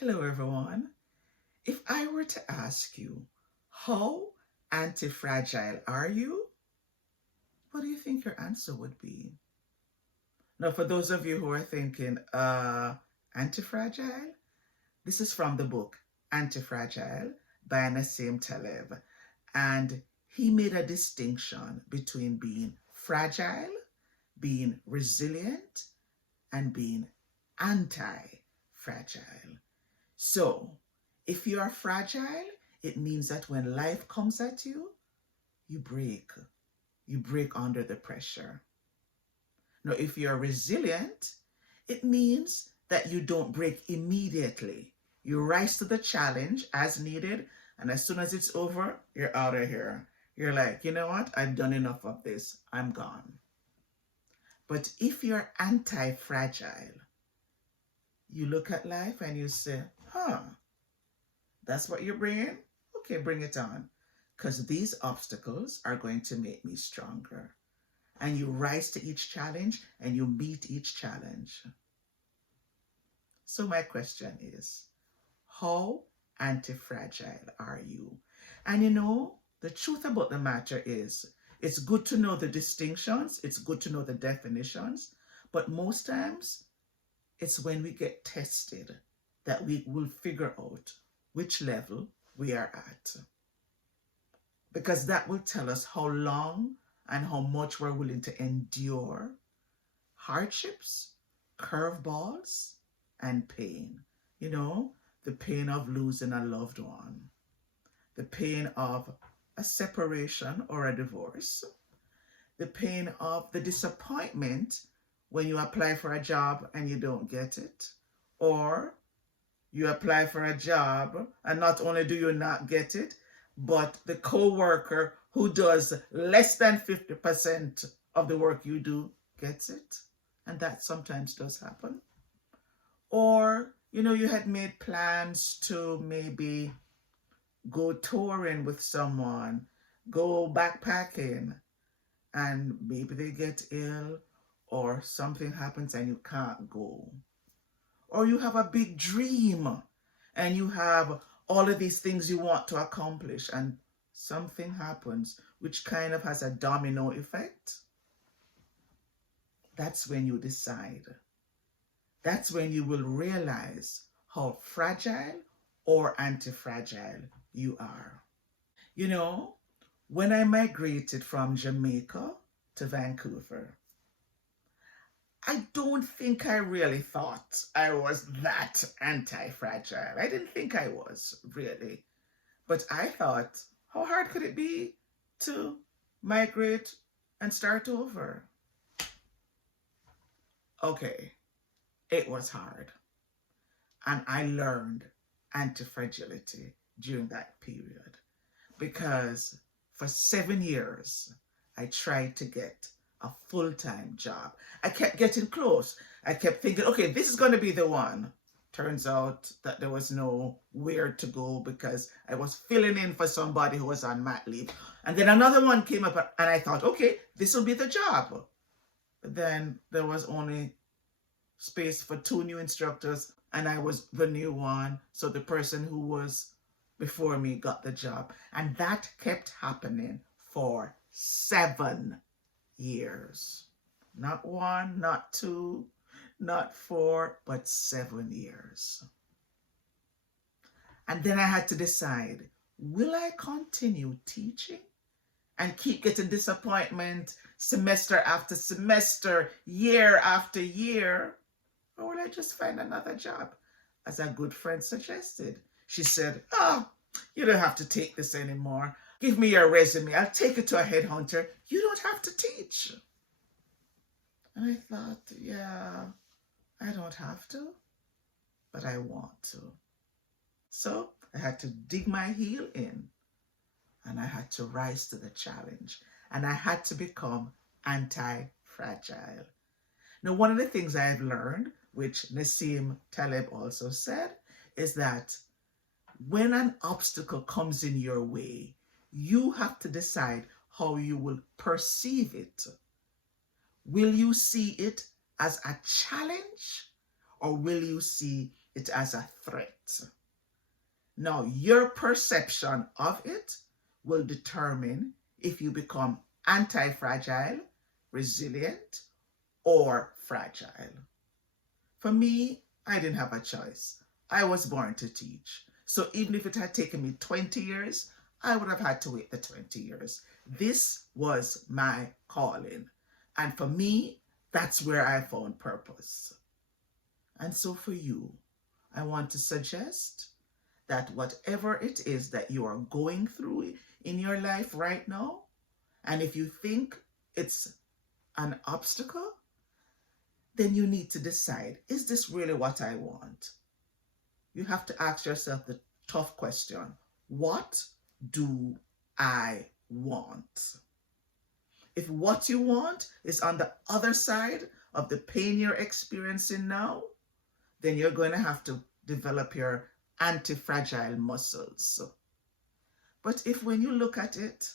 Hello, everyone. If I were to ask you, how anti-fragile are you? What do you think your answer would be? Now, for those of you who are thinking, anti-fragile, this is from the book Anti-Fragile by Nassim Taleb. And he made a distinction between being fragile, being resilient, and being anti-fragile. So, if you are fragile, it means that when life comes at you, you break. You break under the pressure. Now, if you're resilient, it means that you don't break immediately. You rise to the challenge as needed, and as soon as it's over, you're out of here. You're like, you know what? I've done enough of this. I'm gone. But if you're anti-fragile, you look at life and you say, that's what you're bringing? Okay, bring it on. Because these obstacles are going to make me stronger. And you rise to each challenge and you meet each challenge. So my question is, how anti-fragile are you? And the truth about the matter is, it's good to know the distinctions, it's good to know the definitions, but most times it's when we get tested that we will figure out which level we are at. Because that will tell us how long and how much we're willing to endure hardships, curveballs, and pain. The pain of losing a loved one, the pain of a separation or a divorce, the pain of the disappointment when you apply for a job and you don't get it, or you apply for a job and not only do you not get it, but the co-worker who does less than 50% of the work you do gets it. And that sometimes does happen. Or, you had made plans to maybe go touring with someone, go backpacking, and maybe they get ill or something happens and you can't go. Or you have a big dream and you have all of these things you want to accomplish and something happens which kind of has a domino effect. That's when you decide. That's when you will realize how fragile or anti-fragile you are. When I migrated from Jamaica to Vancouver, I don't think I really thought I was that anti-fragile. I didn't think I was, really. But I thought, how hard could it be to migrate and start over? Okay, it was hard. And I learned anti-fragility during that period. Because for 7 years, I tried to get a full-time job. I kept getting close. I kept thinking, okay, this is going to be the one. Turns out that there was nowhere to go because I was filling in for somebody who was on mat leave. And then another one came up and I thought, okay, this will be the job. But then there was only space for 2 new instructors and I was the new one. So the person who was before me got the job. And that kept happening for 7 years. Not 1, not 2, not 4, but 7 years. And then I had to decide, will I continue teaching and keep getting disappointment semester after semester, year after year? Or will I just find another job? As a good friend suggested. She said, you don't have to take this anymore. Give me your resume. I'll take it to a headhunter. You don't have to teach. And I thought, yeah, I don't have to, but I want to. So I had to dig my heel in and I had to rise to the challenge and I had to become anti-fragile. Now, one of the things I've learned, which Nassim Taleb also said, is that when an obstacle comes in your way, you have to decide how you will perceive it. Will you see it as a challenge or will you see it as a threat. Now, your perception of it will determine if you become anti-fragile, resilient, or fragile. For me, I didn't have a choice. I was born to teach. So even if it had taken me 20 years, I would have had to wait the 20 years. This was my calling. And for me, that's where I found purpose. And so for you, I want to suggest that whatever it is that you are going through in your life right now, and if you think it's an obstacle, then you need to decide, is this really what I want? You have to ask yourself the tough question, what do I want? If what you want is on the other side of the pain you're experiencing now, then you're going to have to develop your anti-fragile muscles. But if when you look at it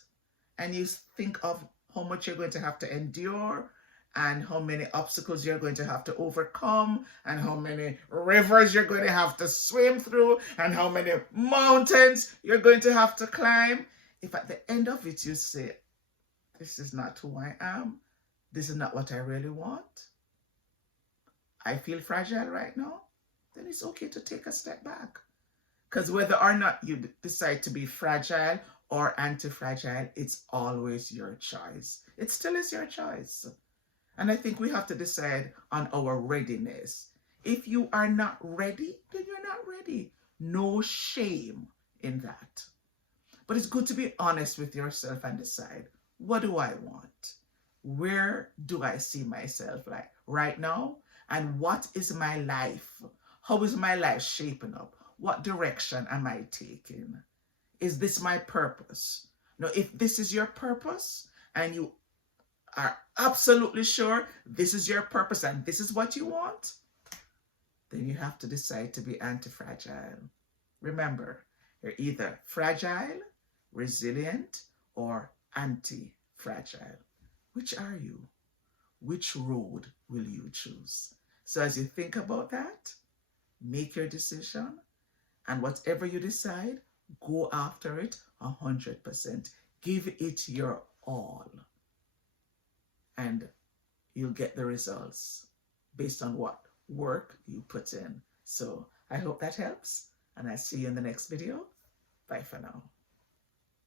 and you think of how much you're going to have to endure and how many obstacles you're going to have to overcome and how many rivers you're going to have to swim through and how many mountains you're going to have to climb, if at the end of it you say, this is not who I am, this is not what I really want, I feel fragile right now, then it's okay to take a step back. Because whether or not you decide to be fragile or anti-fragile, it's always your choice. It still is your choice. And I think we have to decide on our readiness. If you are not ready, then you're not ready. No shame in that. But it's good to be honest with yourself and decide, what do I want? Where do I see myself like right now? And what is my life? How is my life shaping up? What direction am I taking? Is this my purpose? Now, if this is your purpose and you are absolutely sure this is your purpose and this is what you want, then you have to decide to be anti-fragile. Remember, you're either fragile, resilient, or anti-fragile. Which are you? Which road will you choose? So as you think about that, make your decision, and whatever you decide, go after it 100%. Give it your all. And you'll get the results based on what work you put in. So I hope that helps, and I'll see you in the next video. Bye for now.